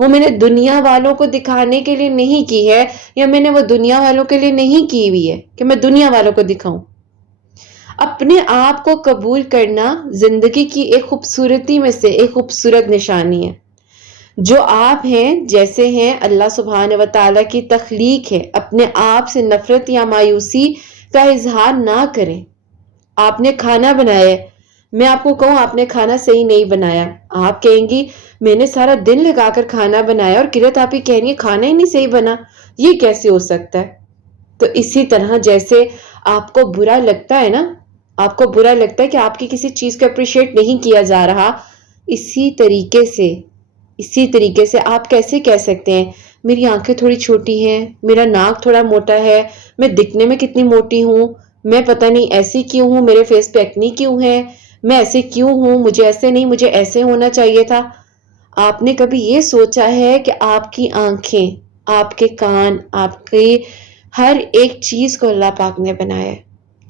وہ میں نے دنیا والوں کو دکھانے کے لیے نہیں کی ہے، یا میں نے وہ دنیا والوں کے لیے نہیں کی ہوئی ہے کہ میں دنیا والوں کو دکھاؤں۔ اپنے آپ کو قبول کرنا زندگی کی ایک خوبصورتی میں سے ایک خوبصورت نشانی ہے۔ جو آپ ہیں، جیسے ہیں، اللہ سبحانہ و تعالیٰ کی تخلیق ہے۔ اپنے آپ سے نفرت یا مایوسی کا اظہار نہ کریں۔ آپ نے کھانا بنایا ہے، میں آپ کو کہوں آپ نے کھانا صحیح نہیں بنایا، آپ کہیں گی میں نے سارا دن لگا کر کھانا بنایا اور قرت آپ ہی کہہ رہی ہیں کھانا ہی نہیں صحیح بنا، یہ کیسے ہو سکتا ہے؟ تو اسی طرح جیسے آپ کو برا لگتا ہے نا، آپ کو برا لگتا ہے کہ آپ کی کسی چیز کو اپریشیٹ نہیں کیا جا رہا، اسی طریقے سے آپ کیسے کہہ سکتے ہیں میری آنکھیں تھوڑی چھوٹی ہیں، میرا ناک تھوڑا موٹا ہے، میں دکھنے میں کتنی موٹی ہوں، میں پتہ نہیں ایسی کیوں ہوں، میرے فیس پہ ایکنی کیوں ہے، میں ایسے کیوں ہوں، مجھے ایسے نہیں، مجھے ایسے ہونا چاہیے تھا۔ آپ نے کبھی یہ سوچا ہے کہ آپ کی آنکھیں، آپ کے کان، آپ کی ہر ایک چیز کو اللہ پاک نے بنایا ہے،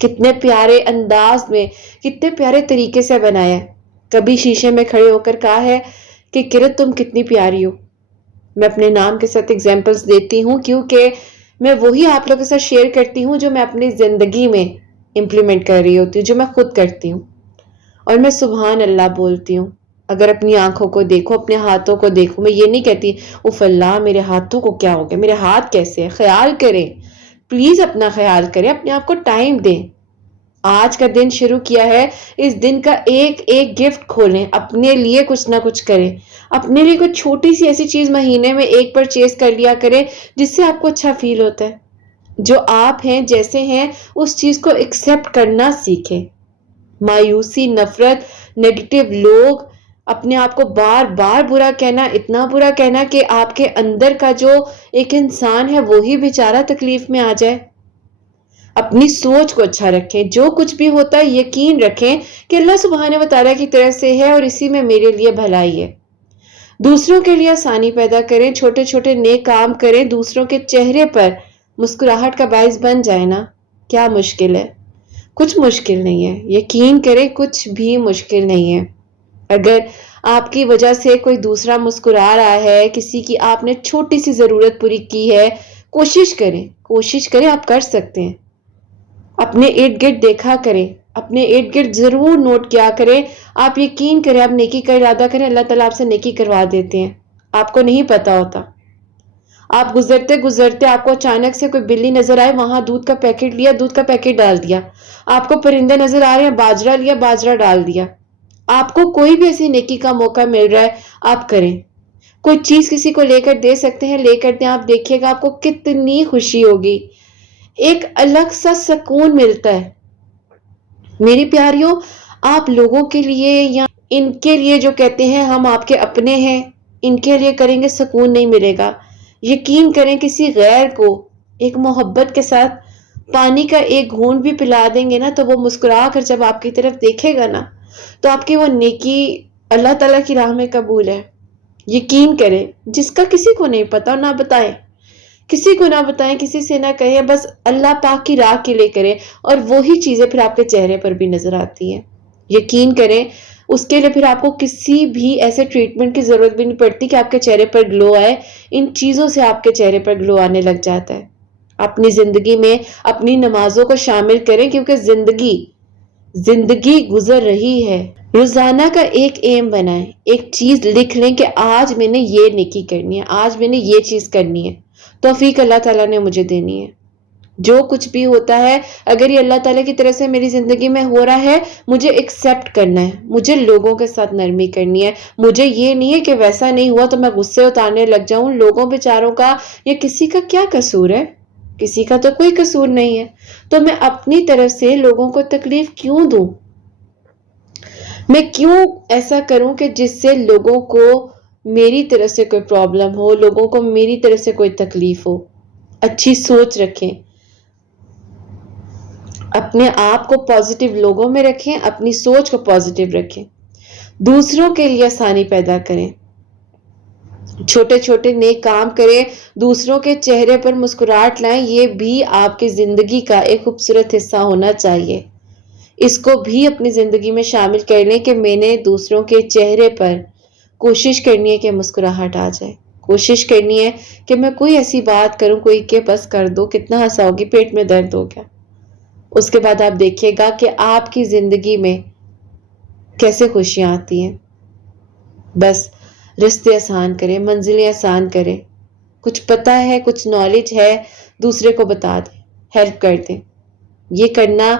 کتنے پیارے انداز میں، کتنے پیارے طریقے سے بنایا ہے؟ کبھی شیشے میں کھڑے ہو کر کہا ہے کہ کرت تم کتنی پیاری ہو؟ میں اپنے نام کے ساتھ ایگزامپلس دیتی ہوں کیونکہ میں وہی آپ لوگوں کے ساتھ شیئر کرتی ہوں جو میں اپنی زندگی میں امپلیمنٹ کر رہی ہوتی ہوں، جو میں خود کرتی ہوں، اور میں سبحان اللہ بولتی ہوں۔ اگر اپنی آنکھوں کو دیکھو، اپنے ہاتھوں کو دیکھو، میں یہ نہیں کہتی اف اللہ میرے ہاتھوں کو کیا ہو گیا، میرے ہاتھ کیسے ہیں، خیال کریں، پلیز اپنا خیال کریں، اپنے آپ کو ٹائم دیں۔ آج کا دن شروع کیا ہے، اس دن کا ایک ایک گفٹ کھولیں، اپنے لیے کچھ نہ کچھ کریں، اپنے لیے کوئی چھوٹی سی ایسی چیز مہینے میں ایک پرچیز کر لیا کریں جس سے آپ کو اچھا فیل ہوتا ہے۔ جو آپ ہیں، جیسے ہیں، اس چیز کو ایکسیپٹ کرنا سیکھیں۔ مایوسی، نفرت، نیگیٹو لوگ، اپنے آپ کو بار بار برا کہنا، اتنا برا کہنا کہ آپ کے اندر کا جو ایک انسان ہے وہی بیچارہ تکلیف میں آ جائے۔ اپنی سوچ کو اچھا رکھیں، جو کچھ بھی ہوتا ہے یقین رکھیں کہ اللہ سبحانہ و تعالیٰ کی طرف سے ہے اور اسی میں میرے لیے بھلائی ہے۔ دوسروں کے لیے آسانی پیدا کریں، چھوٹے چھوٹے نیک کام کریں، دوسروں کے چہرے پر مسکراہٹ کا باعث بن جائے نا، کیا مشکل ہے؟ کچھ مشکل نہیں ہے، یقین کریں کچھ بھی مشکل نہیں ہے۔ اگر آپ کی وجہ سے کوئی دوسرا مسکرا رہا ہے، کسی کی آپ نے چھوٹی سی ضرورت پوری کی ہے، کوشش کریں آپ کر سکتے ہیں۔ اپنے ارد گرد دیکھا کریں، اپنے ارد گرد ضرور نوٹ کیا کریں، آپ یقین کریں، آپ نیکی کا ارادہ کریں، اللہ تعالیٰ آپ سے نیکی کروا دیتے ہیں، آپ کو نہیں پتا ہوتا۔ آپ گزرتے آپ کو اچانک سے کوئی بلی نظر آئے، وہاں دودھ کا پیکٹ لیا، دودھ کا پیکٹ ڈال دیا، آپ کو پرندے نظر آ رہے ہیں، باجرہ لیا، باجرہ ڈال دیا۔ آپ کو کوئی بھی ایسی نیکی کا موقع مل رہا ہے، آپ کریں۔ کوئی چیز کسی کو لے کر دے سکتے ہیں، لے کر دیں، آپ دیکھیے گا آپ کو کتنی خوشی ہوگی، ایک الگ سا سکون ملتا ہے۔ میری پیاریوں، آپ لوگوں کے لیے یا ان کے لیے جو کہتے ہیں ہم آپ کے اپنے ہیں، ان کے لیے کریں گے سکون نہیں ملے گا۔ یقین کریں کسی غیر کو ایک محبت کے ساتھ پانی کا ایک گھونٹ بھی پلا دیں گے نا، تو وہ مسکرا کر جب آپ کی طرف دیکھے گا نا، تو آپ کی وہ نیکی اللہ تعالیٰ کی راہ میں قبول ہے۔ یقین کریں، جس کا کسی کو نہیں پتا، نہ بتائیں، کسی کو نہ بتائیں، کسی سے نہ کہیں، بس اللہ پاک کی راہ کے لیے کریں، اور وہی چیزیں پھر آپ کے چہرے پر بھی نظر آتی ہیں۔ یقین کریں، اس کے لیے پھر آپ کو کسی بھی ایسے ٹریٹمنٹ کی ضرورت بھی نہیں پڑتی کہ آپ کے چہرے پر گلو آئے، ان چیزوں سے آپ کے چہرے پر گلو آنے لگ جاتا ہے۔ اپنی زندگی میں اپنی نمازوں کو شامل کریں، کیونکہ زندگی گزر رہی ہے۔ روزانہ کا ایک ایم بنائیں، ایک چیز لکھ لیں کہ آج میں نے یہ نیکی کرنی ہے، آج میں نے یہ چیز کرنی ہے، توفیق اللہ تعالیٰ نے مجھے دینی ہے۔ جو کچھ بھی ہوتا ہے، اگر یہ اللہ تعالیٰ کی طرف سے میری زندگی میں ہو رہا ہے، مجھے ایکسیپٹ کرنا ہے، مجھے لوگوں کے ساتھ نرمی کرنی ہے، مجھے یہ نہیں ہے کہ ویسا نہیں ہوا تو میں غصے اتارنے لگ جاؤں۔ لوگوں بیچاروں کا یا کسی کا کیا قصور ہے؟ کسی کا تو کوئی قصور نہیں ہے، تو میں اپنی طرف سے لوگوں کو تکلیف کیوں دوں؟ میں کیوں ایسا کروں کہ جس سے لوگوں کو میری طرف سے کوئی پرابلم ہو، لوگوں کو میری طرف سے کوئی تکلیف ہو؟ اچھی سوچ رکھیں، اپنے آپ کو پازیٹیو لوگوں میں رکھیں، اپنی سوچ کو پازیٹیو رکھیں، دوسروں کے لیے آسانی پیدا کریں، چھوٹے چھوٹے نیک کام کریں، دوسروں کے چہرے پر مسکراہٹ لائیں، یہ بھی آپ کی زندگی کا ایک خوبصورت حصہ ہونا چاہیے۔ اس کو بھی اپنی زندگی میں شامل کر لیں کہ میں نے دوسروں کے چہرے پر کوشش کرنی ہے کہ مسکراہٹ آ جائے۔ کوشش کرنی ہے کہ میں کوئی ایسی بات کروں کوئی کہ بس کر دو، کتنا ہنساؤ گی، پیٹ میں درد ہو گیا۔ اس کے بعد آپ دیکھیے گا کہ آپ کی زندگی میں کیسے خوشیاں آتی ہیں۔ بس رستے آسان کریں، منزلیں آسان کریں، کچھ پتہ ہے، کچھ نالج ہے، دوسرے کو بتا دیں، ہیلپ کر دیں۔ یہ کرنا،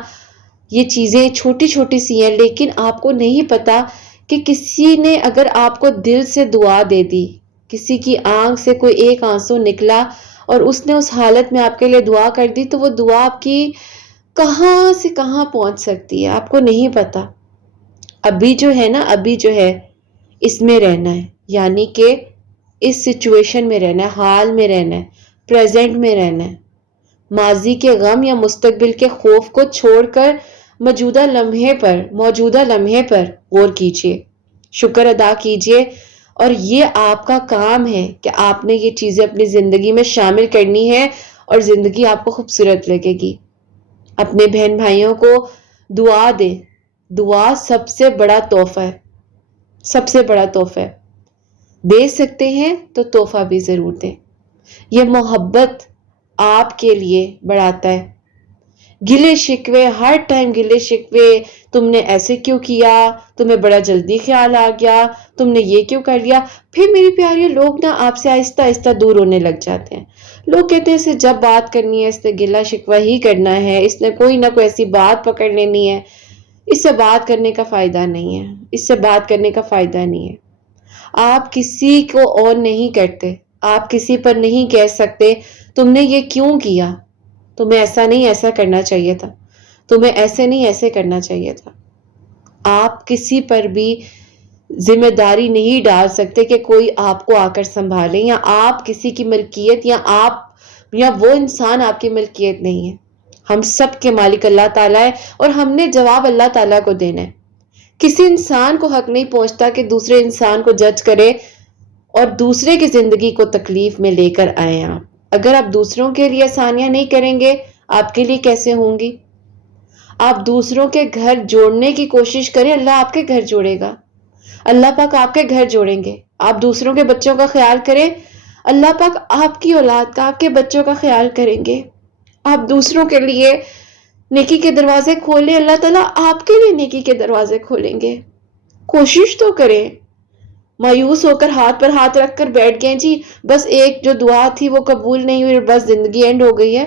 یہ چیزیں چھوٹی چھوٹی سی ہیں، لیکن آپ کو نہیں پتا کہ کسی نے اگر آپ کو دل سے دعا دے دی، کسی کی آنکھ سے کوئی ایک آنسو نکلا اور اس نے اس حالت میں آپ کے لیے دعا کر دی، تو وہ دعا آپ کی کہاں سے کہاں پہنچ سکتی ہے، آپ کو نہیں پتا۔ ابھی جو ہے نا، ابھی جو ہے اس میں رہنا ہے، یعنی کہ اس سچویشن میں رہنا ہے، حال میں رہنا ہے، پریزنٹ میں رہنا ہے۔ ماضی کے غم یا مستقبل کے خوف کو چھوڑ کر موجودہ لمحے پر غور کیجیے، شکر ادا کیجیے، اور یہ آپ کا کام ہے کہ آپ نے یہ چیزیں اپنی زندگی میں شامل کرنی ہے اور زندگی آپ کو خوبصورت لگے گی۔ اپنے بہن بھائیوں کو دعا دیں، دعا سب سے بڑا تحفہ ہے، سب سے بڑا تحفہ ہے۔ دے سکتے ہیں تو تحفہ بھی ضرور دیں، یہ محبت آپ کے لیے بڑھاتا ہے۔ گلے شکوے، ہر ٹائم گلے شکوے، تم نے ایسے کیوں کیا، تمہیں بڑا جلدی خیال آ گیا، تم نے یہ کیوں کر لیا، پھر میری پیاری لوگ نا آپ سے آہستہ آہستہ دور ہونے لگ جاتے ہیں۔ لوگ کہتے ہیں اسے جب بات کرنی ہے اس نے گلہ شکوہ ہی کرنا ہے، اس نے کوئی نہ کوئی ایسی بات پکڑ لینی ہے، اس سے بات کرنے کا فائدہ نہیں ہے، اس سے بات کرنے کا فائدہ نہیں ہے۔ آپ کسی کو آن نہیں کرتے، آپ کسی پر نہیں کہہ سکتے تم نے یہ کیوں کیا، تمہیں ایسا نہیں ایسا کرنا چاہیے تھا، تمہیں ایسے نہیں ایسے کرنا چاہیے تھا۔ آپ کسی پر بھی ذمہ داری نہیں ڈال سکتے کہ کوئی آپ کو آ کر سنبھالے، یا آپ کسی کی ملکیت، یا وہ انسان آپ کی ملکیت نہیں ہے۔ ہم سب کے مالک اللہ تعالیٰ ہے اور ہم نے جواب اللہ تعالیٰ کو دینا ہے۔ کسی انسان کو حق نہیں پہنچتا کہ دوسرے انسان کو جج کرے اور دوسرے کی زندگی کو تکلیف میں لے کر آئے۔ آپ اگر آپ دوسروں کے لیے آسانیاں نہیں کریں گے، آپ کے لیے کیسے ہوں گی؟ آپ دوسروں کے گھر جوڑنے کی کوشش کریں، اللہ آپ کے گھر جوڑے گا، اللہ پاک آپ کے گھر جوڑیں گے۔ آپ دوسروں کے بچوں کا خیال کریں، اللہ پاک آپ کی اولاد کا، آپ کے بچوں کا خیال کریں گے۔ آپ دوسروں کے لیے نیکی کے دروازے کھولیں، اللہ تعالیٰ آپ کے لیے نیکی کے دروازے کھولیں گے۔ کوشش تو کریں۔ مایوس ہو کر ہاتھ پر ہاتھ رکھ کر بیٹھ گئے جی بس ایک جو دعا تھی وہ قبول نہیں ہوئی، بس زندگی اینڈ ہو گئی ہے۔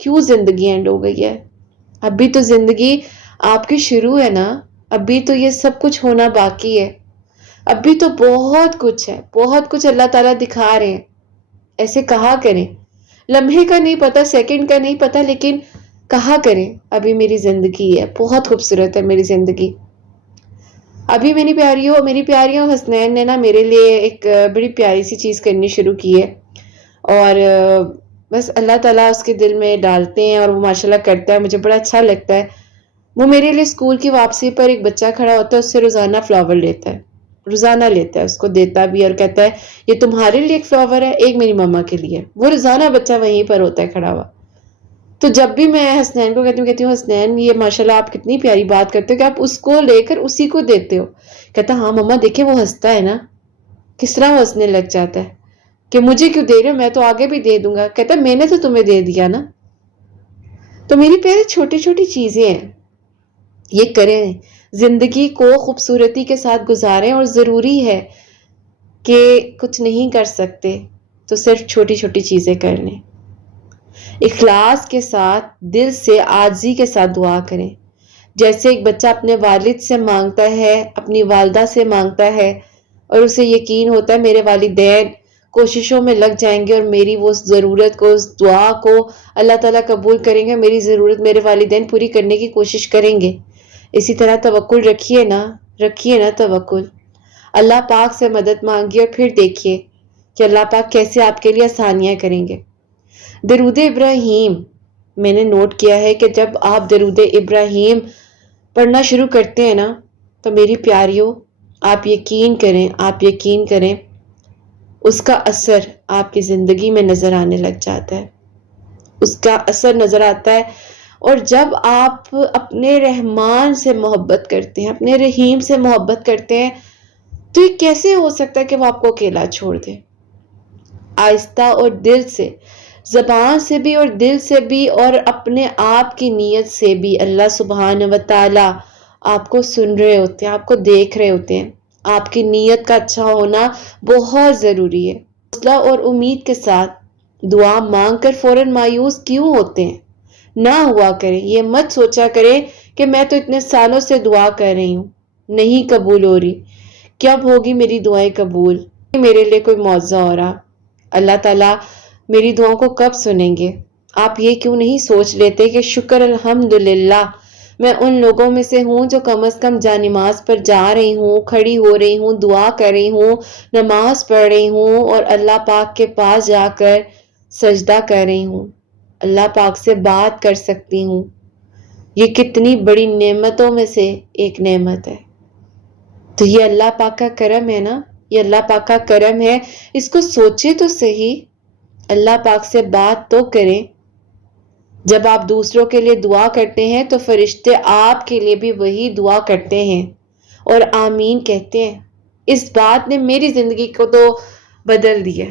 کیوں زندگی اینڈ ہو گئی ہے؟ ابھی تو زندگی آپ کی شروع ہے نا، ابھی تو یہ سب کچھ ہونا باقی ہے، ابھی تو بہت کچھ ہے، بہت کچھ اللہ تعالیٰ دکھا رہے ہیں۔ ایسے کہا کریں، لمحے کا نہیں پتا، سیکنڈ کا نہیں پتا، لیکن کہا کریں ابھی میری زندگی ہے، بہت خوبصورت ہے میری زندگی۔ ابھی میری پیاریوں حسنین نے نا میرے لیے ایک بڑی پیاری سی چیز کرنی شروع کی ہے، اور بس اللہ تعالیٰ اس کے دل میں ڈالتے ہیں اور وہ ماشاءاللہ کرتا ہے، مجھے بڑا اچھا لگتا ہے۔ وہ میرے لیے اسکول کی واپسی پر ایک بچہ کھڑا ہوتا ہے، اس سے روزانہ فلاور لیتا ہے، روزانہ لیتا ہے، اس کو دیتا بھی اور کہتا ہے یہ تمہارے لیے ایک فلاور ہے، ایک میری ماما کے لیے۔ وہ روزانہ بچہ وہیں پر ہوتا ہے کھڑا ہوا۔ تو جب بھی میں حسنین کو کہتی ہوں حسنین یہ ماشاءاللہ آپ کتنی پیاری بات کرتے ہو کہ آپ اس کو لے کر اسی کو دیتے ہو، کہتا ہاں ماما دیکھیں وہ ہنستا ہے نا، کس طرح وہ ہنسنے لگ جاتا ہے کہ مجھے کیوں دے رہے ہو، میں تو آگے بھی دے دوں گا، کہتا میں نے تو تمہیں دے دیا نا۔ تو میری پیاری چھوٹی چھوٹی چیزیں ہیں، یہ کریں، زندگی کو خوبصورتی کے ساتھ گزاریں، اور ضروری ہے کہ کچھ نہیں کر سکتے تو صرف چھوٹی چھوٹی چیزیں کر لیں۔ اخلاص کے ساتھ، دل سے، عاجزی کے ساتھ دعا کریں، جیسے ایک بچہ اپنے والد سے مانگتا ہے، اپنی والدہ سے مانگتا ہے، اور اسے یقین ہوتا ہے میرے والدین کوششوں میں لگ جائیں گے اور میری وہ ضرورت کو، اس دعا کو اللہ تعالیٰ قبول کریں گے، میری ضرورت میرے والدین پوری کرنے کی کوشش کریں گے۔ اسی طرح توکل رکھیے نا توکل، اللہ پاک سے مدد مانگیے اور پھر دیکھیے کہ اللہ پاک کیسے آپ کے لیے آسانیاں کریں گے۔ درود ابراہیم، میں نے نوٹ کیا ہے کہ جب آپ درود ابراہیم پڑھنا شروع کرتے ہیں نا تو میری پیاریوں آپ یقین کریں اس کا اثر آپ کی زندگی میں نظر آنے لگ جاتا ہے، اس کا اثر نظر آتا ہے۔ اور جب آپ اپنے رحمان سے محبت کرتے ہیں، اپنے رحیم سے محبت کرتے ہیں، تو یہ کیسے ہو سکتا ہے کہ وہ آپ کو اکیلا چھوڑ دے؟ آہستہ اور دل سے، زبان سے بھی اور دل سے بھی اور اپنے آپ کی نیت سے بھی اللہ سبحانہ و تعالی آپ کو سن رہے ہوتے ہیں، آپ کو دیکھ رہے ہوتے ہیں۔ آپ کی نیت کا اچھا ہونا بہت ضروری ہے۔ حوصلہ اور امید کے ساتھ دعا مانگ کر فوراً مایوس کیوں ہوتے ہیں؟ نہ ہوا کریں، یہ مت سوچا کریں کہ میں تو اتنے سالوں سے دعا کر رہی ہوں، نہیں قبول ہو رہی، کب ہوگی میری دعائیں قبول؟ میرے لیے کوئی معجزہ ہو رہا، اللہ تعالیٰ میری دعاؤں کو کب سنیں گے؟ آپ یہ کیوں نہیں سوچ لیتے کہ شکر الحمدللہ میں ان لوگوں میں سے ہوں جو کم از کم جانماز پر جا رہی ہوں، کھڑی ہو رہی ہوں، دعا کر رہی ہوں، نماز پڑھ رہی ہوں اور اللہ پاک کے پاس جا کر سجدہ کر رہی ہوں، اللہ پاک سے بات کر سکتی ہوں۔ یہ کتنی بڑی نعمتوں میں سے ایک نعمت ہے۔ تو یہ اللہ پاک کا کرم ہے نا، یہ اللہ پاک کا کرم ہے، اس کو سوچے تو صحیح، اللہ پاک سے بات تو کریں۔ جب آپ دوسروں کے لیے دعا کرتے ہیں تو فرشتے آپ کے لیے بھی وہی دعا کرتے ہیں اور آمین کہتے ہیں۔ اس بات نے میری زندگی کو تو بدل دیا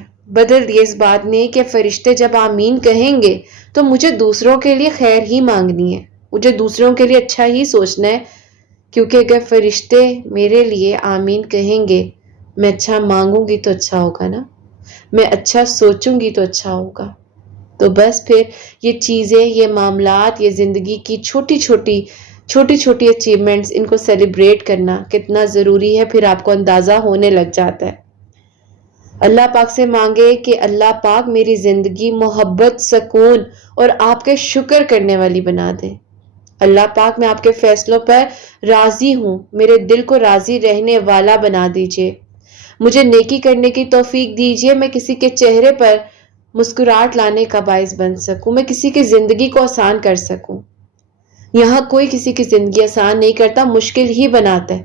اس بات نے کہ فرشتے جب آمین کہیں گے تو مجھے دوسروں کے لیے خیر ہی مانگنی ہے، مجھے دوسروں کے لیے اچھا ہی سوچنا ہے، کیونکہ اگر فرشتے میرے لیے آمین کہیں گے، میں اچھا مانگوں گی تو اچھا ہوگا نا، میں اچھا سوچوں گی تو اچھا ہوگا۔ تو بس پھر یہ چیزیں، یہ معاملات، یہ زندگی کی چھوٹی چھوٹی اچیومنٹس، ان کو سیلیبریٹ کرنا کتنا ضروری ہے، پھر آپ کو اندازہ ہونے لگ جاتا ہے۔ اللہ پاک سے مانگے کہ اللہ پاک میری زندگی محبت، سکون اور آپ کے شکر کرنے والی بنا دے۔ اللہ پاک میں آپ کے فیصلوں پر راضی ہوں، میرے دل کو راضی رہنے والا بنا دیجئے۔ مجھے نیکی کرنے کی توفیق دیجئے، میں کسی کے چہرے پر مسکراہٹ لانے کا باعث بن سکوں، میں کسی کی زندگی کو آسان کر سکوں۔ یہاں کوئی کسی کی زندگی آسان نہیں کرتا، مشکل ہی بناتا ہے،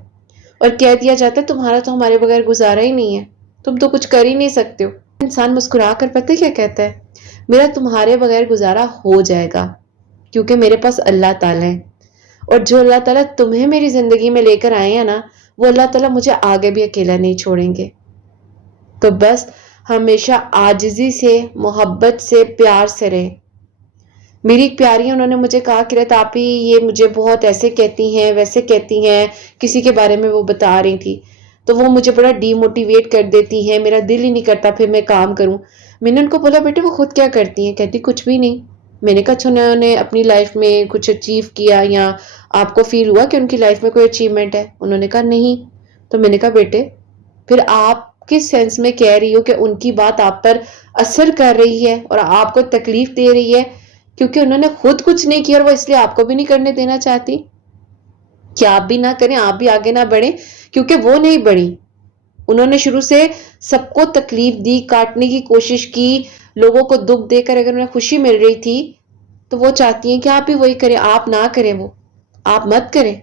اور کہہ دیا جاتا ہے تمہارا تو ہمارے بغیر گزارا ہی نہیں ہے، تم تو کچھ کر ہی نہیں سکتے ہو۔ انسان مسکرا کر پتہ کیا کہتا ہے؟ میرا تمہارے بغیر گزارا ہو جائے گا، کیونکہ میرے پاس اللہ تعالیٰ ہے، اور جو اللہ تعالیٰ تمہیں میری زندگی میں لے کر آئے ہیں نا، وہ اللہ تعالیٰ مجھے آگے بھی اکیلا نہیں چھوڑیں گے۔ تو بس ہمیشہ عاجزی سے، محبت سے، پیار سے رہے۔ میری ایک پیاری انہوں نے مجھے کہا کہ رت آپی یہ مجھے بہت ایسے کہتی ہیں، ویسے کہتی ہیں، کسی کے بارے میں وہ بتا رہی تھی، تو وہ مجھے بڑا ڈی موٹیویٹ کر دیتی ہیں، میرا دل ہی نہیں کرتا پھر میں کام کروں۔ میں نے ان کو بولا بیٹے وہ خود کیا کرتی ہیں؟ کہتی کچھ بھی نہیں۔ میں نے کہا اچھا انہوں نے اپنی لائف میں کچھ اچیو کیا یا آپ کو فیل ہوا کہ ان کی لائف میں کوئی اچیومنٹ ہے؟ انہوں نے کہا نہیں۔ تو میں نے کہا بیٹے پھر آپ کس سینس میں کہہ رہی ہو کہ ان کی بات آپ پر اثر کر رہی ہے اور آپ کو تکلیف دے رہی ہے؟ کیونکہ انہوں نے خود کچھ نہیں کیا اور وہ اس لیے آپ کو بھی نہیں کرنے دینا چاہتی کہ آپ بھی نہ کریں، آپ بھی آگے نہ بڑھیں، کیونکہ وہ نہیں بڑھی۔ انہوں نے شروع سے سب کو تکلیف دی، کاٹنے کی کوشش کی، لوگوں کو دکھ دے کر اگر انہیں خوشی مل رہی تھی تو وہ چاہتی ہیں کہ آپ بھی وہی کریں، آپ نہ کریں، وہ آپ مت کریں۔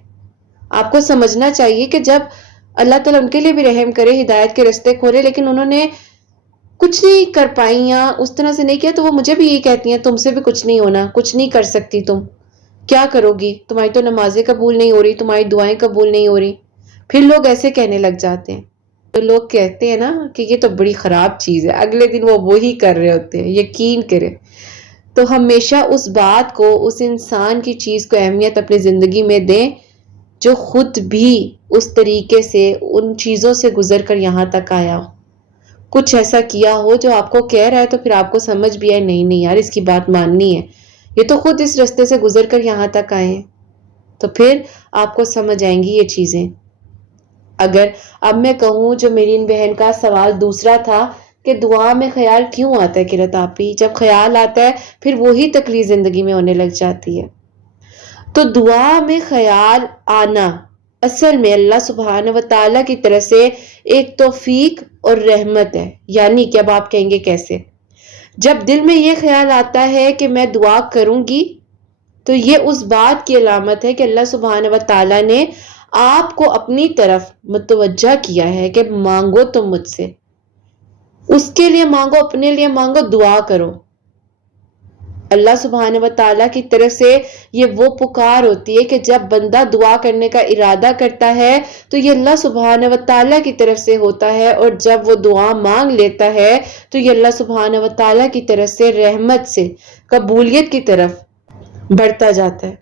آپ کو سمجھنا چاہیے کہ جب اللہ تعالیٰ ان کے لیے بھی رحم کرے، ہدایت کے رستے کھولے، لیکن انہوں نے کچھ نہیں کر پائی یا اس طرح سے نہیں کیا، تو وہ مجھے بھی یہی کہتی ہیں تم سے بھی کچھ نہیں ہونا، کچھ نہیں کر سکتی، تم کیا کرو گی، تمہاری تو نمازیں قبول نہیں ہو رہی، تمہاری دعائیں قبول نہیں ہو رہی۔ پھر لوگ ایسے کہنے لگ جاتے ہیں، تو لوگ کہتے ہیں نا کہ یہ تو بڑی خراب چیز ہے، اگلے دن وہ وہی کر رہے ہوتے ہیں، یقین کریں۔ تو ہمیشہ اس بات کو، اس انسان کی چیز کو اہمیت اپنی زندگی میں دیں جو خود بھی اس طریقے سے ان چیزوں سے گزر کر یہاں تک آیا ہو، کچھ ایسا کیا ہو جو آپ کو کہہ رہا ہے تو پھر آپ کو سمجھ بھی آئے نہیں یار اس کی بات ماننی ہے، یہ تو خود اس رستے سے گزر کر یہاں تک آئے ہیں، تو پھر آپ کو سمجھ آئیں گی یہ چیزیں۔ اگر اب میں کہوں، جو میری ان بہن کا سوال دوسرا تھا کہ دعا میں خیال کیوں آتا ہے قرۃ آپی، جب خیال آتا ہے پھر وہی تکلیف زندگی میں ہونے لگ جاتی ہے۔ تو دعا میں خیال آنا اصل میں اللہ سبحانہ و تعالیٰ کی طرف سے ایک توفیق اور رحمت ہے۔ یعنی کہ اب آپ کہیں گے کیسے؟ جب دل میں یہ خیال آتا ہے کہ میں دعا کروں گی تو یہ اس بات کی علامت ہے کہ اللہ سبحانہ و تعالیٰ نے آپ کو اپنی طرف متوجہ کیا ہے کہ مانگو تم مجھ سے، اس کے لیے مانگو، اپنے لیے مانگو، دعا کرو۔ اللہ سبحانہ و تعالیٰ کی طرف سے یہ وہ پکار ہوتی ہے کہ جب بندہ دعا کرنے کا ارادہ کرتا ہے تو یہ اللہ سبحانہ و تعالیٰ کی طرف سے ہوتا ہے، اور جب وہ دعا مانگ لیتا ہے تو یہ اللہ سبحانہ و تعالیٰ کی طرف سے رحمت سے قبولیت کی طرف بڑھتا جاتا ہے۔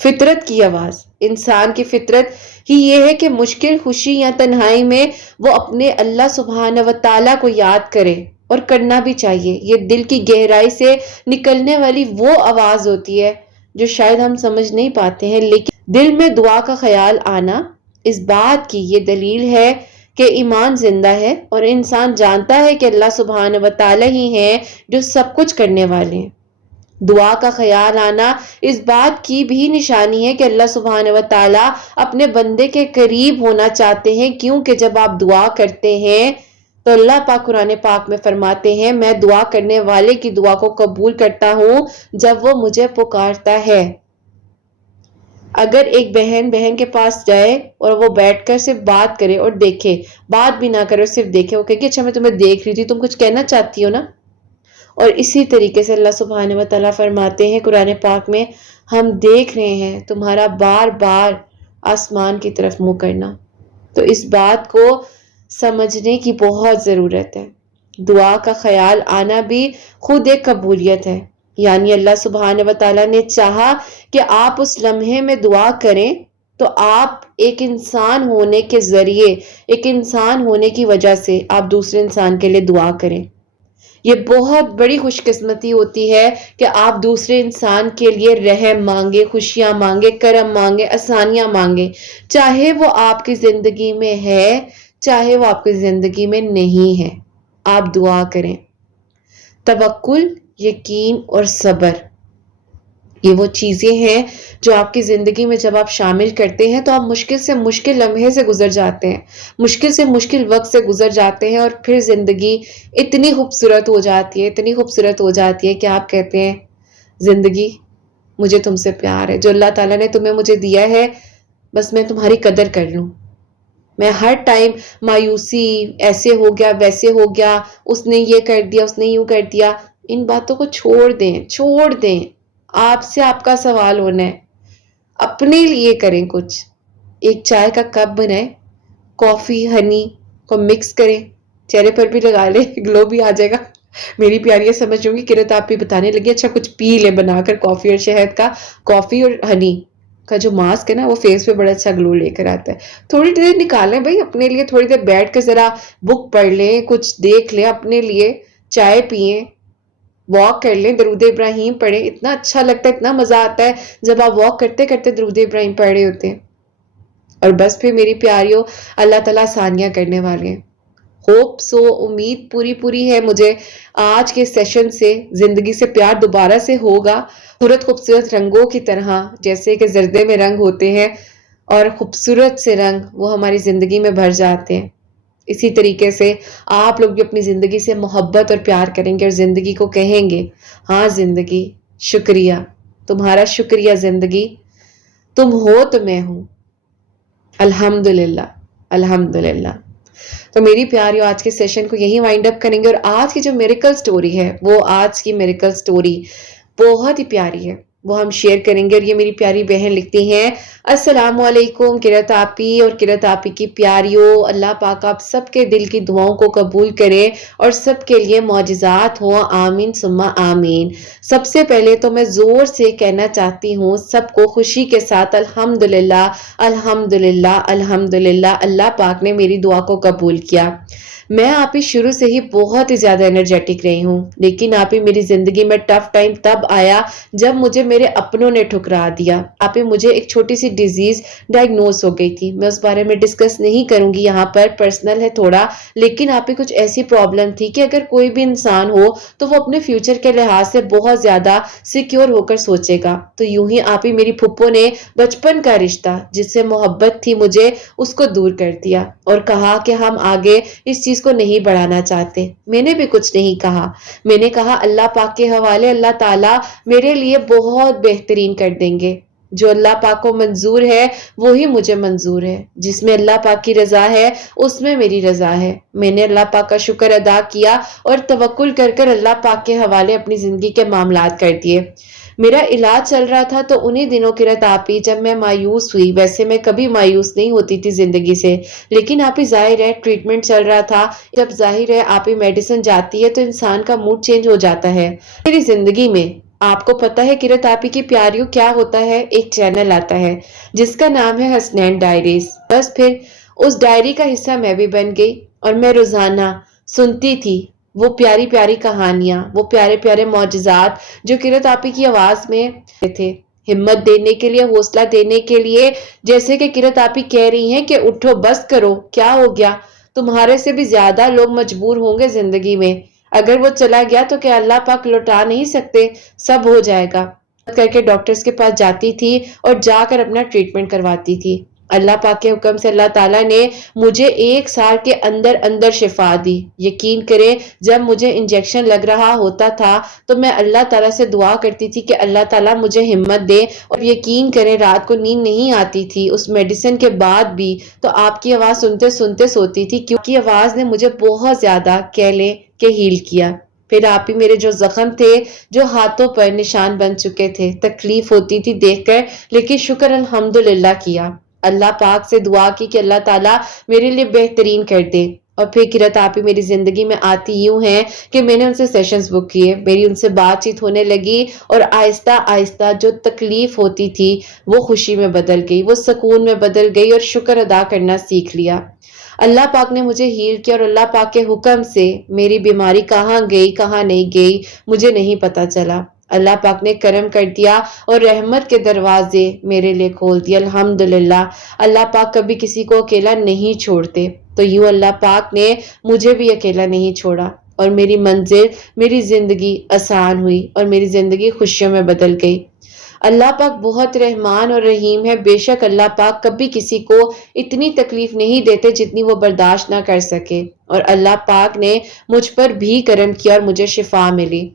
فطرت کی آواز، انسان کی فطرت ہی یہ ہے کہ مشکل، خوشی یا تنہائی میں وہ اپنے اللہ سبحانہ و تعالیٰ کو یاد کرے، اور کرنا بھی چاہیے۔ یہ دل کی گہرائی سے نکلنے والی وہ آواز ہوتی ہے جو شاید ہم سمجھ نہیں پاتے ہیں، لیکن دل میں دعا کا خیال آنا اس بات کی یہ دلیل ہے کہ ایمان زندہ ہے، اور انسان جانتا ہے کہ اللہ سبحانہ و تعالیٰ ہی ہیں جو سب کچھ کرنے والے ہیں۔ دعا کا خیال آنا اس بات کی بھی نشانی ہے کہ اللہ سبحانہ و تعالیٰ اپنے بندے کے قریب ہونا چاہتے ہیں، کیونکہ جب آپ دعا کرتے ہیں تو اللہ پاک قرآن پاک میں فرماتے ہیں، میں دعا کرنے والے کی دعا کو قبول کرتا ہوں جب وہ مجھے پکارتا ہے۔ اگر ایک بہن کے پاس جائے اور وہ بیٹھ کر صرف بات کرے اور دیکھے، بات بھی نہ کرے اور صرف دیکھے، وہ کہے کہ اچھا میں تمہیں دیکھ رہی تھی، تم کچھ کہنا چاہتی ہو نا۔ اور اسی طریقے سے اللہ سبحانہ و تعالیٰ فرماتے ہیں قرآن پاک میں، ہم دیکھ رہے ہیں تمہارا بار بار آسمان کی طرف منہ کرنا۔ تو اس بات کو سمجھنے کی بہت ضرورت ہے۔ دعا کا خیال آنا بھی خود ایک قبولیت ہے، یعنی اللہ سبحانہ و تعالیٰ نے چاہا کہ آپ اس لمحے میں دعا کریں تو آپ ایک انسان ہونے کے ذریعے، ایک انسان ہونے کی وجہ سے آپ دوسرے انسان کے لیے دعا کریں۔ یہ بہت بڑی خوش قسمتی ہوتی ہے کہ آپ دوسرے انسان کے لیے رحم مانگے، خوشیاں مانگے، کرم مانگے، آسانیاں مانگے، چاہے وہ آپ کی زندگی میں ہے چاہے وہ آپ کی زندگی میں نہیں ہے۔ آپ دعا کریں۔ توکل، یقین اور صبر، یہ وہ چیزیں ہیں جو آپ کی زندگی میں جب آپ شامل کرتے ہیں تو آپ مشکل سے مشکل لمحے سے گزر جاتے ہیں، مشکل سے مشکل وقت سے گزر جاتے ہیں، اور پھر زندگی اتنی خوبصورت ہو جاتی ہے، اتنی خوبصورت ہو جاتی ہے کہ آپ کہتے ہیں زندگی مجھے تم سے پیار ہے، جو اللہ تعالیٰ نے تمہیں مجھے دیا ہے بس میں تمہاری قدر کر لوں۔ میں ہر ٹائم مایوسی، ایسے ہو گیا ویسے ہو گیا، اس نے یہ کر دیا، اس نے یوں کر دیا، ان باتوں کو چھوڑ دیں، چھوڑ دیں۔ آپ سے آپ کا سوال ہونا ہے، اپنے لیے کریں کچھ۔ ایک چائے کا کپ بنائیں، کافی ہنی کو مکس کریں، چہرے پر بھی لگا لیں، گلو بھی آ جائے گا۔ میری پیاریاں سمجھ ہوں گی کرت آپ بھی بتانے لگی اچھا کچھ پی لیں بنا کر کافی اور شہد کا، کافی اور ہنی کا جو ماسک ہے نا وہ فیس پہ بڑا اچھا گلو لے کر آتا ہے۔ تھوڑی دیر نکالیں بھائی اپنے لیے، تھوڑی دیر بیٹھ کے ذرا بک پڑھ لیں، کچھ دیکھ لیں اپنے لیے، چائے پئیں، واک کر لیں، درود ابراہیم پڑھیں، اتنا اچھا لگتا ہے، اتنا مزہ آتا ہے جب آپ واک کرتے کرتے درود ابراہیم پڑھ رہے ہوتے ہیں۔ اور بس پھر میری پیاریوں، اللہ تعالیٰ آسانیاں کرنے والے ہیں۔ ہوپ سو، امید پوری ہے مجھے آج کے سیشن سے زندگی سے پیار دوبارہ سے ہوگا، خوبصورت رنگوں کی طرح، جیسے کہ زردے میں رنگ ہوتے ہیں اور خوبصورت سے رنگ وہ ہماری زندگی میں بھر جاتے ہیں، اسی طریقے سے آپ لوگ بھی اپنی زندگی سے محبت اور پیار کریں گے اور زندگی کو کہیں گے ہاں زندگی شکریہ، تمہارا شکریہ زندگی، تم ہو تو میں ہوں، الحمدللہ الحمدللہ۔ تو میری پیاریوں آج کے سیشن کو یہی وائنڈ اپ کریں گے، اور آج کی جو میریکل سٹوری ہے وہ آج کی میریکل سٹوری بہت ہی پیاری ہے، وہ ہم شیئر کریں گے۔ اور یہ میری پیاری بہن لکھتی ہیں، السلام علیکم کرت آپی اور کرت آپی کی پیاریوں، اللہ پاک آپ سب کے دل کی دعاؤں کو قبول کرے اور سب کے لیے معجزات ہوں، آمین ثم آمین۔ سب سے پہلے تو میں زور سے کہنا چاہتی ہوں سب کو خوشی کے ساتھ الحمدللہ الحمدللہ الحمدللہ، اللہ پاک نے میری دعا کو قبول کیا۔ میں آپ ہی شروع سے ہی بہت ہی زیادہ انرجیٹک رہی ہوں، لیکن آپ ہی میری زندگی میں ٹف ٹائم تب آیا جب مجھے میرے اپنوں نے ٹھکرا دیا۔ آپ ہی مجھے ایک چھوٹی سی ڈیزیز ڈائگنوز ہو گئی تھی، میں اس بارے میں ڈسکس نہیں کروں گی یہاں پر، پرسنل ہے تھوڑا، لیکن آپ ہی کچھ ایسی پرابلم تھی کہ اگر کوئی بھی انسان ہو تو وہ اپنے فیوچر کے لحاظ سے بہت زیادہ سیکیور ہو کر سوچے گا۔ تو یوں ہی آپ ہی میری پھپھو نے بچپن کا رشتہ جس سے محبت تھی مجھے، اس کو دور کر دیا اور کہا کہ ہم آگے اس چیز کو نہیں بڑھانا چاہتے۔ میں نے بھی کچھ نہیں کہا، میں نے کہا اللہ پاک کے حوالے، اللہ تعالیٰ میرے لیے بہت بہترین کر دیں گے۔ جو اللہ پاک کو منظور ہے وہی مجھے منظور ہے، جس میں اللہ پاک کی رضا ہے اس میں میری رضا ہے۔ میں نے اللہ پاک کا شکر ادا کیا اور توکل کر کر اللہ پاک کے حوالے اپنی زندگی کے معاملات کر دیے۔ میرا علاج چل رہا تھا تو انہی دنوں کی رات آپی جب میں مایوس ہوئی، ویسے میں کبھی مایوس نہیں ہوتی تھی زندگی سے، لیکن آپی ظاہر ہے ٹریٹمنٹ چل رہا تھا، جب ظاہر ہے آپی میڈیسن جاتی ہے تو انسان کا موڈ چینج ہو جاتا ہے۔ میری زندگی میں آپ کو پتا ہے قرت آپی کی پیاریوں کیا ہوتا ہے، ایک چینل آتا ہے جس کا نام ہے حسنین ڈائریز۔ بس پھر اس ڈائری کا حصہ میں بھی بن گئی اور میں روزانہ سنتی تھی وہ پیاری پیاری کہانیاں، وہ پیارے پیارے معجزات جو قرت آپی کی آواز میں تھے، ہمت دینے کے لیے، حوصلہ دینے کے لیے، جیسے کہ قرت آپی کہہ رہی ہیں کہ اٹھو، بس کرو، کیا ہو گیا، تمہارے سے بھی زیادہ لوگ مجبور ہوں گے زندگی میں، اگر وہ چلا گیا تو کیا اللہ پاک لوٹا نہیں سکتے، سب ہو جائے گا کر کے ڈاکٹرز کے پاس جاتی تھی اور جا کر اپنا ٹریٹمنٹ کرواتی تھی۔ اللہ پاک کے حکم سے اللہ تعالیٰ نے مجھے 1 سال کے اندر اندر شفا دی۔ یقین کریں جب مجھے انجیکشن لگ رہا ہوتا تھا تو میں اللہ تعالیٰ سے دعا کرتی تھی کہ اللہ تعالیٰ مجھے ہمت دے، اور یقین کریں رات کو نیند نہیں آتی تھی اس میڈیسن کے بعد بھی، تو آپ کی آواز سنتے سنتے سوتی تھی کیونکہ آواز نے مجھے بہت زیادہ کہہ لیں کہ ہیل کیا۔ پھر آپ ہی میرے جو زخم تھے، جو ہاتھوں پر نشان بن چکے تھے، تکلیف ہوتی تھی دیکھ کر، لیکن شکر الحمدللہ کیا، اللہ پاک سے دعا کی کہ اللہ تعالیٰ میرے لیے بہترین کر دے۔ اور پھر قرت آپی میری زندگی میں آتی یوں ہیں کہ میں نے ان سے سیشنز بک کیے، میری ان سے بات چیت ہونے لگی اور آہستہ آہستہ جو تکلیف ہوتی تھی وہ خوشی میں بدل گئی، وہ سکون میں بدل گئی اور شکر ادا کرنا سیکھ لیا۔ اللہ پاک نے مجھے ہیل کیا اور اللہ پاک کے حکم سے میری بیماری کہاں گئی کہاں نہیں گئی مجھے نہیں پتا چلا۔ اللہ پاک نے کرم کر دیا اور رحمت کے دروازے میرے لیے کھول دیے، الحمدللہ۔ اللہ پاک کبھی کسی کو اکیلا نہیں چھوڑتے، تو یوں اللہ پاک نے مجھے بھی اکیلا نہیں چھوڑا اور میری منزل، میری زندگی آسان ہوئی اور میری زندگی خوشیوں میں بدل گئی۔ اللہ پاک بہت رحمان اور رحیم ہے، بے شک اللہ پاک کبھی کسی کو اتنی تکلیف نہیں دیتے جتنی وہ برداشت نہ کر سکے، اور اللہ پاک نے مجھ پر بھی کرم کیا اور مجھے شفا ملی۔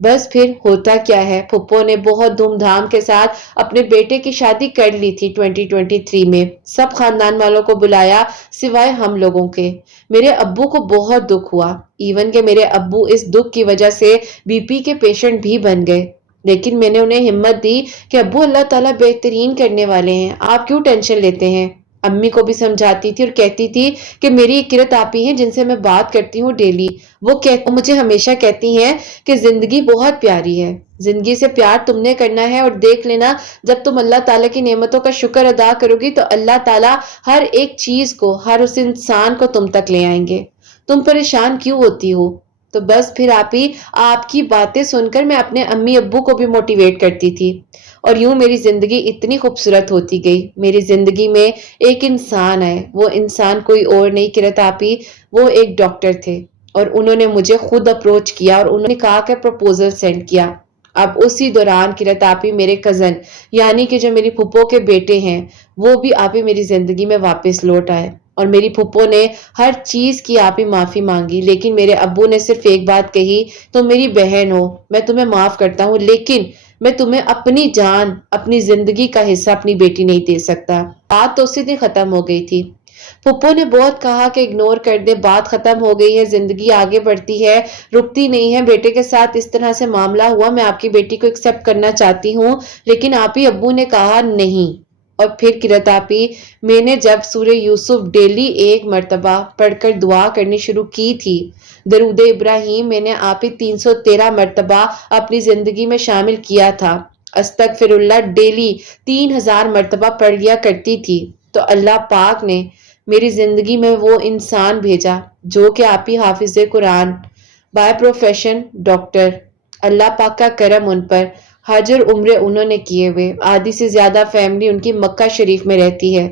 بس پھر ہوتا کیا ہے، پھپھو نے بہت دھوم دھام کے ساتھ اپنے بیٹے کی شادی کر لی تھی 2023 میں، سب خاندان والوں کو بلایا سوائے ہم لوگوں کے۔ میرے ابو کو بہت دکھ ہوا، ایون کہ میرے ابو اس دکھ کی وجہ سے بی پی کے پیشنٹ بھی بن گئے، لیکن میں نے انہیں ہمت دی کہ ابو اللہ تعالیٰ بہترین کرنے والے ہیں، آپ کیوں ٹینشن لیتے ہیں۔ امی کو بھی سمجھاتی تھی اور کہتی تھی کہ میری ایک قرت آپی ہیں جن سے میں بات کرتی ہوں ڈیلی، وہ مجھے ہمیشہ کہتی ہیں کہ زندگی بہت پیاری ہے، زندگی سے پیار تم نے کرنا ہے، اور دیکھ لینا جب تم اللہ تعالیٰ کی نعمتوں کا شکر ادا کرو گی تو اللہ تعالیٰ ہر ایک چیز کو، ہر اس انسان کو تم تک لے آئیں گے، تم پریشان کیوں ہوتی ہو۔ تو بس پھر آپ کی باتیں سن کر میں اپنے امی ابو کو بھی موٹیویٹ کرتی تھی، اور یوں میری زندگی اتنی خوبصورت ہوتی گئی۔ میری زندگی میں ایک انسان ہے، وہ انسان کوئی اور نہیں قرت آپی، وہ ایک ڈاکٹر تھے، اور انہوں نے مجھے خود اپروچ کیا اور انہوں نے کہا کہ پروپوزل سینڈ کیا۔ اب اسی دوران قرت آپی میرے کزن یعنی کہ جو میری پھپھو کے بیٹے ہیں وہ بھی آپی میری زندگی میں واپس لوٹ آئے، اور میری پھپھو نے ہر چیز کی آپی معافی مانگی، لیکن میرے ابو نے صرف ایک بات کہی، تم میری بہن ہو، میں تمہیں معاف کرتا ہوں، لیکن میں تمہیں اپنی جان، اپنی زندگی کا حصہ اپنی بیٹی نہیں دے سکتا۔ بات تو اسی دن ختم ہو گئی تھی۔ پھپھو نے بہت کہا کہ اگنور کر دے، بات ختم ہو گئی ہے، زندگی آگے بڑھتی ہے، رکتی نہیں ہے، بیٹے کے ساتھ اس طرح سے معاملہ ہوا، میں آپ کی بیٹی کو ایکسپٹ کرنا چاہتی ہوں، لیکن آپ ہی ابو نے کہا نہیں۔ اور پھر قرت آپی میں نے جب سورہ یوسف ڈیلی 1 مرتبہ پڑھ کر دعا کرنی شروع کی تھی، درود ابراہیم میں نے آپ ہی 313 مرتبہ اپنی زندگی میں شامل کیا تھا، استغفر اللہ ڈیلی 3000 مرتبہ پڑھ لیا کرتی تھی، تو اللہ پاک نے میری زندگی میں وہ انسان بھیجا جو کہ آپ ہی حافظ قرآن، بائی پروفیشن ڈاکٹر، اللہ پاک کا کرم ان پر، حج اور عمرے انہوں نے کیے ہوئے، آدھی سے زیادہ فیملی ان کی مکہ شریف میں رہتی ہے،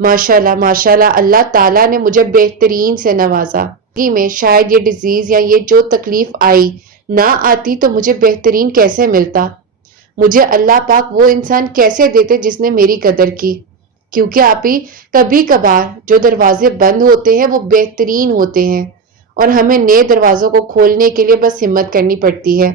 ماشاءاللہ ماشاءاللہ اللہ تعالیٰ نے مجھے بہترین سے نوازا۔ میں شاید یہ ڈیزیز یا یہ جو تکلیف آئی نہ آتی تو مجھے بہترین کیسے ملتا، مجھے اللہ پاک وہ انسان کیسے دیتے جس نے میری قدر کی، کیونکہ آپ ہی کبھی کبھار جو دروازے بند ہوتے ہیں وہ بہترین ہوتے ہیں، اور ہمیں نئے دروازوں کو کھولنے کے لیے بس ہمت کرنی پڑتی ہے۔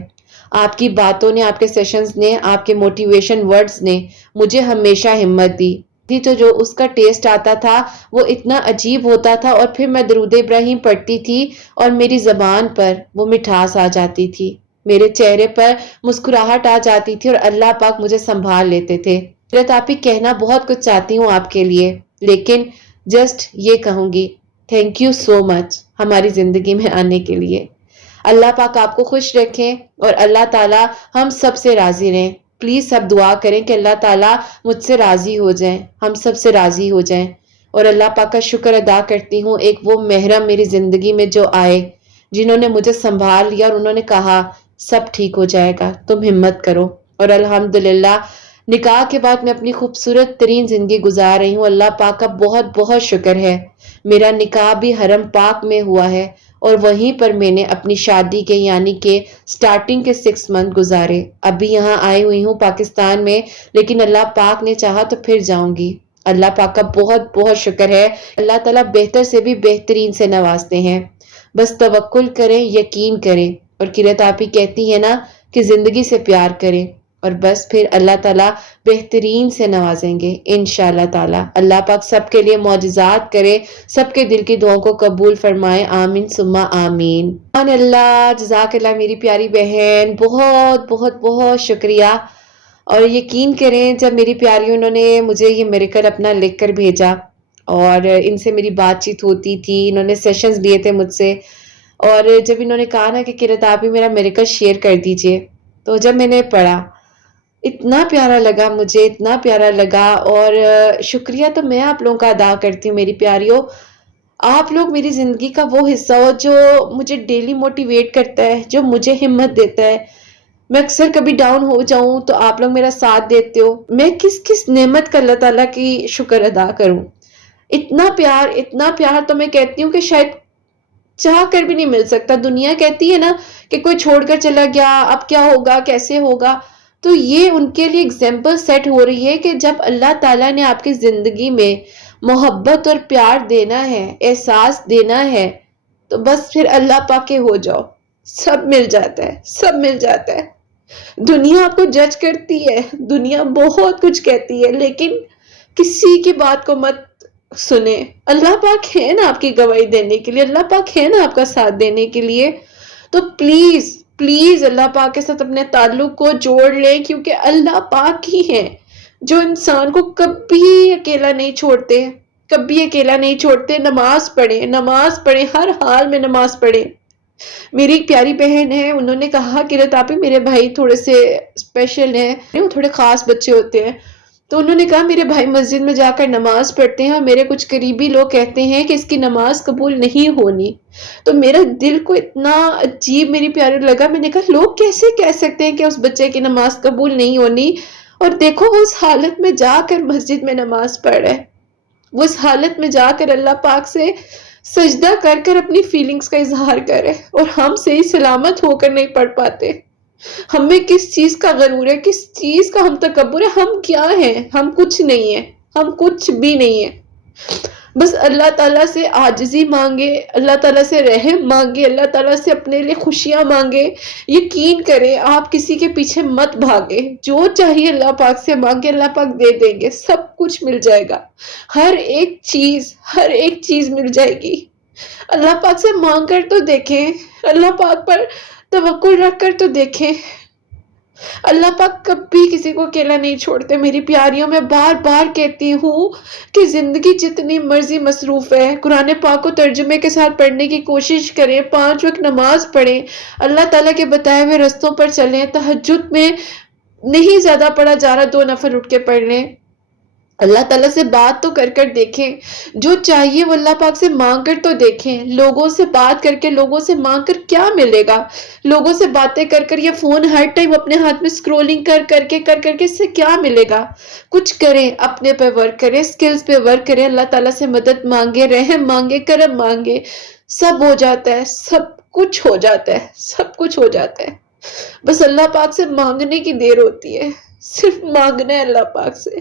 آپ کی باتوں نے، آپ کے سیشنز نے، آپ کے موٹیویشن ورڈز نے مجھے ہمیشہ ہمت دی تھی، تو جو اس کا ٹیسٹ آتا تھا وہ اتنا عجیب ہوتا تھا، اور پھر میں درود ابراہیم پڑھتی تھی اور میری زبان پر وہ مٹھاس آ جاتی تھی، میرے چہرے پر مسکراہٹ آ جاتی تھی، اور اللہ پاک مجھے سنبھال لیتے تھے۔ حضرت آپ ہی کہنا بہت کچھ چاہتی ہوں آپ کے لیے، لیکن جسٹ یہ کہوں گی، تھینک یو سو مچ ہماری زندگی میں آنے کے لیے۔ اللہ پاک آپ کو خوش رکھیں، اور اللہ تعالیٰ ہم سب سے راضی رہیں۔ پلیز سب دعا کریں کہ اللہ تعالیٰ مجھ سے راضی ہو جائیں، ہم سب سے راضی ہو جائیں۔ اور اللہ پاک کا شکر ادا کرتی ہوں، ایک وہ محرم میری زندگی میں جو آئے، جنہوں نے مجھے سنبھال لیا اور انہوں نے کہا سب ٹھیک ہو جائے گا، تم ہمت کرو۔ اور الحمدللہ نکاح کے بعد میں اپنی خوبصورت ترین زندگی گزار رہی ہوں۔ اللہ پاک کا بہت بہت شکر ہے، میرا نکاح بھی حرم پاک میں ہوا ہے، اور وہیں پر میں نے اپنی شادی کے یعنی کہ سٹارٹنگ کے 6 منتھ گزارے۔ ابھی یہاں آئی ہوئی ہوں پاکستان میں، لیکن اللہ پاک نے چاہا تو پھر جاؤں گی۔ اللہ پاک کا بہت بہت شکر ہے، اللہ تعالیٰ بہتر سے بھی بہترین سے نوازتے ہیں۔ بس توکل کریں، یقین کریں، اور قرۃ آپ ہی کہتی ہے نا کہ زندگی سے پیار کریں، اور بس پھر اللہ تعالیٰ بہترین سے نوازیں گے انشاءاللہ تعالیٰ۔ اللہ پاک سب کے لیے معجزات کرے، سب کے دل کی دعاؤں کو قبول فرمائے، آمین ثم آمین۔ سبحان اللہ، جزاک اللہ میری پیاری بہن، بہت بہت بہت شکریہ۔ اور یقین کریں جب میری پیاریوں انہوں نے مجھے یہ میریکل اپنا لکھ کر بھیجا، اور ان سے میری بات چیت ہوتی تھی، انہوں نے سیشنز لیے تھے مجھ سے، اور جب انہوں نے کہا نا کہ قرۃ آپ ہی میرا میریکل شیئر کر دیجئے، تو جب میں نے پڑھا اتنا پیارا لگا، مجھے اتنا پیارا لگا۔ اور شکریہ تو میں آپ لوگوں کا ادا کرتی ہوں میری پیاریوں، آپ لوگ میری زندگی کا وہ حصہ ہو جو مجھے ڈیلی موٹیویٹ کرتا ہے، جو مجھے ہمت دیتا ہے۔ میں اکثر کبھی ڈاؤن ہو جاؤں تو آپ لوگ میرا ساتھ دیتے ہو، میں کس کس نعمت کا اللہ تعالیٰ کی شکر ادا کروں۔ اتنا پیار تو میں کہتی ہوں کہ شاید چاہ کر بھی نہیں مل سکتا۔ دنیا کہتی ہے نا کہ کوئی چھوڑ کر چلا گیا، اب کیا ہوگا، کیسے ہوگا، تو یہ ان کے لیے اگزامپل سیٹ ہو رہی ہے کہ جب اللہ تعالیٰ نے آپ کی زندگی میں محبت اور پیار دینا ہے، احساس دینا ہے، تو بس پھر اللہ پاک کے ہو جاؤ، سب مل جاتا ہے، سب مل جاتا ہے۔ دنیا آپ کو جج کرتی ہے، دنیا بہت کچھ کہتی ہے، لیکن کسی کی بات کو مت سنیں۔ اللہ پاک ہے نا آپ کی گواہی دینے کے لیے، اللہ پاک ہے نا آپ کا ساتھ دینے کے لیے۔ تو پلیز پلیز اللہ پاک کے ساتھ اپنے تعلق کو جوڑ لیں، کیونکہ اللہ پاک ہی ہیں جو انسان کو کبھی اکیلا نہیں چھوڑتے، کبھی اکیلا نہیں چھوڑتے۔ نماز پڑھیں، ہر حال میں نماز پڑھیں۔ میری ایک پیاری بہن ہے، انہوں نے کہا قرۃ آپی میرے بھائی تھوڑے سے اسپیشل ہیں، وہ تھوڑے خاص بچے ہوتے ہیں، تو انہوں نے کہا میرے بھائی مسجد میں جا کر نماز پڑھتے ہیں، اور میرے کچھ قریبی لوگ کہتے ہیں کہ اس کی نماز قبول نہیں ہونی۔ تو میرا دل کو اتنا عجیب میری پیاری لگا، میں نے کہا لوگ کیسے کہہ سکتے ہیں کہ اس بچے کی نماز قبول نہیں ہونی، اور دیکھو وہ اس حالت میں جا کر مسجد میں نماز پڑھ رہا ہے، وہ اس حالت میں جا کر اللہ پاک سے سجدہ کر کر اپنی فیلنگز کا اظہار کرے، اور ہم صحیح سلامت ہو کر نہیں پڑھ پاتے۔ ہمیں کس چیز کا غرور ہے، کس چیز کا ہم تکبر ہے، ہم کیا ہیں، ہم کچھ نہیں ہیں، ہم کچھ بھی نہیں ہیں۔ بس اللہ تعالیٰ سے عاجزی مانگے، اللہ تعالیٰ سے رحم مانگے، اللہ تعالیٰ سے اپنے لیے خوشیاں مانگے۔ یقین کریں آپ کسی کے پیچھے مت بھاگے، جو چاہیے اللہ پاک سے مانگے، اللہ پاک دے دیں گے، سب کچھ مل جائے گا، ہر ایک چیز مل جائے گی۔ اللہ پاک سے مانگ کر تو دیکھیں، اللہ پاک پر توکل رکھ کر تو دیکھیں، اللہ پاک کبھی کسی کو اکیلا نہیں چھوڑتے۔ میری پیاریوں میں بار بار کہتی ہوں کہ زندگی جتنی مرضی مصروف ہے، قرآن پاک کو ترجمے کے ساتھ پڑھنے کی کوشش کریں، 5 وقت نماز پڑھیں، اللہ تعالیٰ کے بتائے ہوئے رستوں پر چلیں، تہجد میں نہیں زیادہ پڑھا جا رہا 2 نفل اٹھ کے پڑھ لیں، اللہ تعالیٰ سے بات تو کر کر دیکھیں، جو چاہیے وہ اللہ پاک سے مانگ کر تو دیکھیں۔ لوگوں سے بات کر کے، لوگوں سے مانگ کر کیا ملے گا؟ لوگوں سے باتیں کر کر، یہ فون ہر ٹائم اپنے ہاتھ میں سکرولنگ کر کے اس سے کیا ملے گا؟ کچھ کریں، اپنے پہ ورک کریں، سکلز پہ ورک کریں، اللہ تعالیٰ سے مدد مانگے، رحم مانگے، کرم مانگے، سب ہو جاتا ہے، سب کچھ ہو جاتا ہے، سب کچھ ہو جاتا ہے۔ بس اللہ پاک سے مانگنے کی دیر ہوتی ہے، صرف مانگنا ہے اللہ پاک سے،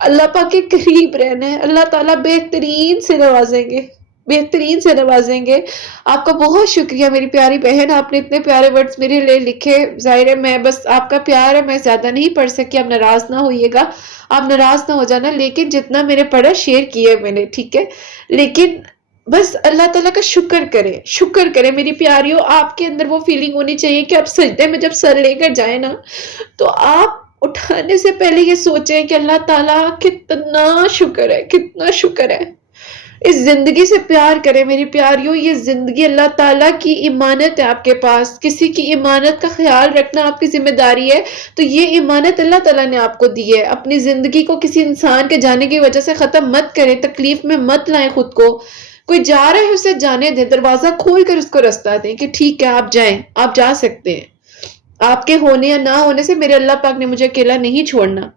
اللہ پاک کے قریب رہنا ہے، اللہ تعالیٰ بہترین سے نوازیں گے۔ بہترین سے نوازیں گے۔ آپ کا بہت شکریہ میری پیاری بہن، آپ نے اتنے پیارے ورڈز میرے لیے لکھے۔ ظاہر ہے میں بس آپ کا پیار ہے، میں زیادہ نہیں پڑھ سکی، آپ ناراض نہ ہوئیے گا، آپ ناراض نہ ہو جانا، لیکن جتنا میں نے پڑھا شیئر کیا ہے میں نے، ٹھیک ہے؟ لیکن بس اللہ تعالیٰ کا شکر کرے میری پیاریوں، آپ کے اندر وہ فیلنگ ہونی چاہیے کہ آپ سجدے میں جب سر لے کر جائیں نا، تو آپ اٹھانے سے پہلے یہ سوچیں کہ اللہ تعالیٰ کتنا شکر ہے۔ اس زندگی سے پیار کرے میری پیاریوں، یہ زندگی اللہ تعالیٰ کی امانت ہے آپ کے پاس، کسی کی امانت کا خیال رکھنا آپ کی ذمہ داری ہے، تو یہ امانت اللہ تعالیٰ نے آپ کو دی ہے۔ اپنی زندگی کو کسی انسان کے جانے کی وجہ سے ختم مت کریں، تکلیف میں مت لائیں خود کو۔ کوئی جا رہا ہے اسے جانے دیں، دروازہ کھول کر اس کو رستہ دیں کہ ٹھیک ہے آپ جائیں، آپ جا سکتے ہیں۔ آپ کے ہونے یا نہ ہونے سے میرے اللہ پاک نے مجھے اکیلا نہیں چھوڑنا۔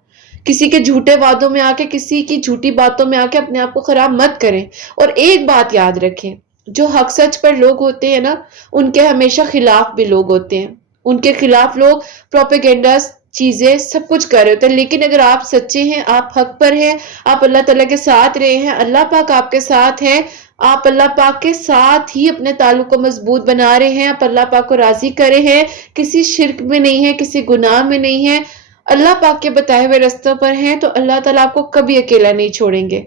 کسی کے جھوٹے وعدوں میں آ کے، کسی کی جھوٹی باتوں میں آ کے اپنے آپ کو خراب مت کریں۔ اور ایک بات یاد رکھیں، جو حق سچ پر لوگ ہوتے ہیں نا، ان کے ہمیشہ خلاف بھی لوگ ہوتے ہیں، ان کے خلاف لوگ پروپیگنڈاز چیزیں سب کچھ کر رہے ہوتے ہیں، لیکن اگر آپ سچے ہیں، آپ حق پر ہیں، آپ اللہ تعالیٰ کے ساتھ رہے ہیں، اللہ پاک آپ کے ساتھ ہیں، آپ اللہ پاک کے ساتھ ہی اپنے تعلق کو مضبوط بنا رہے ہیں، آپ اللہ پاک کو راضی کر رہے ہیں، کسی شرک میں نہیں ہے، کسی گناہ میں نہیں ہے، اللہ پاک کے بتائے ہوئے رستوں پر ہیں، تو اللہ تعالیٰ آپ کو کبھی اکیلا نہیں چھوڑیں گے۔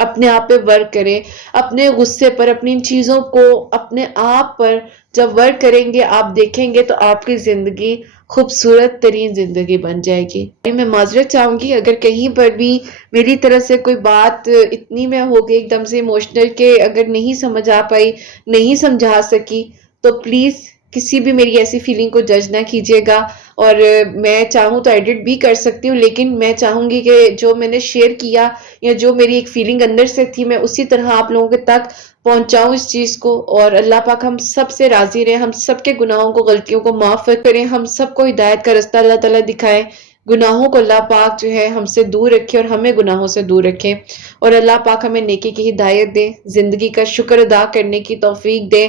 اپنے آپ پہ ورک کریں، اپنے غصے پر، اپنی ان چیزوں کو اپنے آپ پر جب ورک کریں گے، آپ دیکھیں گے تو آپ کی زندگی خوبصورت ترین زندگی بن جائے گی۔ میں معذرت چاہوں گی اگر کہیں پر بھی میری طرف سے کوئی بات اتنی میں ہو گئی ایک دم سے ایموشنل کہ اگر نہیں سمجھ آ پائی، نہیں سمجھا سکی، تو پلیز کسی بھی میری ایسی فیلنگ کو جج نہ کیجیے گا۔ اور میں چاہوں تو ایڈٹ بھی کر سکتی ہوں، لیکن میں چاہوں گی کہ جو میں نے شیئر کیا یا جو میری ایک فیلنگ اندر سے تھی، میں اسی طرح آپ لوگوں کے تک پہنچاؤں اس چیز کو۔ اور اللہ پاک ہم سب سے راضی رہے، ہم سب کے گناہوں کو، غلطیوں کو معاف کریں، ہم سب کو ہدایت کا رستہ اللہ تعالیٰ دکھائے، گناہوں کو اللہ پاک جو ہے ہم سے دور رکھے اور ہمیں گناہوں سے دور رکھے، اور اللہ پاک ہمیں نیکی کی ہدایت دے، زندگی کا شکر ادا کرنے کی توفیق دے،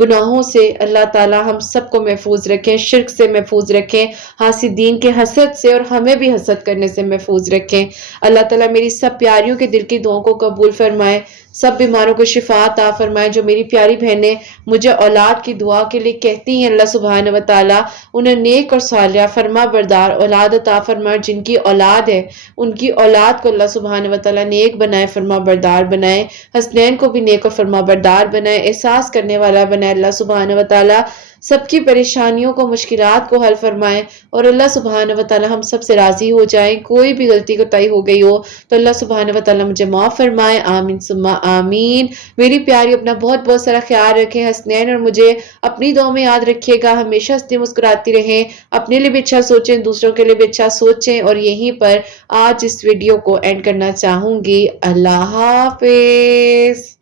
گناہوں سے اللہ تعالیٰ ہم سب کو محفوظ رکھیں، شرک سے محفوظ رکھیں، حاسدین کے حسد سے، اور ہمیں بھی حسد کرنے سے محفوظ رکھیں۔ اللہ تعالیٰ میری سب پیاریوں کے دل کی دعاؤں کو قبول فرمائے، سب بیماروں کو شفا عطا فرمائے۔ جو میری پیاری بہنیں مجھے اولاد کی دعا کے لیے کہتی ہیں، اللہ سبحانہ و تعالیٰ انہیں نیک اور صالحہ فرما بردار اولاد عطا فرمائے۔ جن کی اولاد ہے ان کی اولاد کو اللہ سبحانہ و تعالیٰ نیک بنائے، فرما بردار بنائے، حسنین کو بھی نیک اور فرما بردار بنائے، احساس کرنے والا بنائے۔ اللہ سبحانہ و تعالیٰ سب کی پریشانیوں کو، مشکلات کو حل فرمائے، اور اللہ سبحانہ و تعالیٰ ہم سب سے راضی ہو جائیں۔ کوئی بھی غلطی کوتاہی ہو گئی ہو تو اللہ سبحانہ و تعالیٰ مجھے معاف فرمائے، آمین ثم آمین۔ میری پیاری اپنا بہت بہت سارا خیال رکھیں، حسنین اور مجھے اپنی دعاؤں میں یاد رکھیے گا، ہمیشہ ہنستی مسکراتی رہیں، اپنے لیے بھی اچھا سوچیں، دوسروں کے لیے بھی اچھا سوچیں، اور یہیں پر آج اس ویڈیو کو اینڈ کرنا چاہوں گی۔ اللہ حافظ۔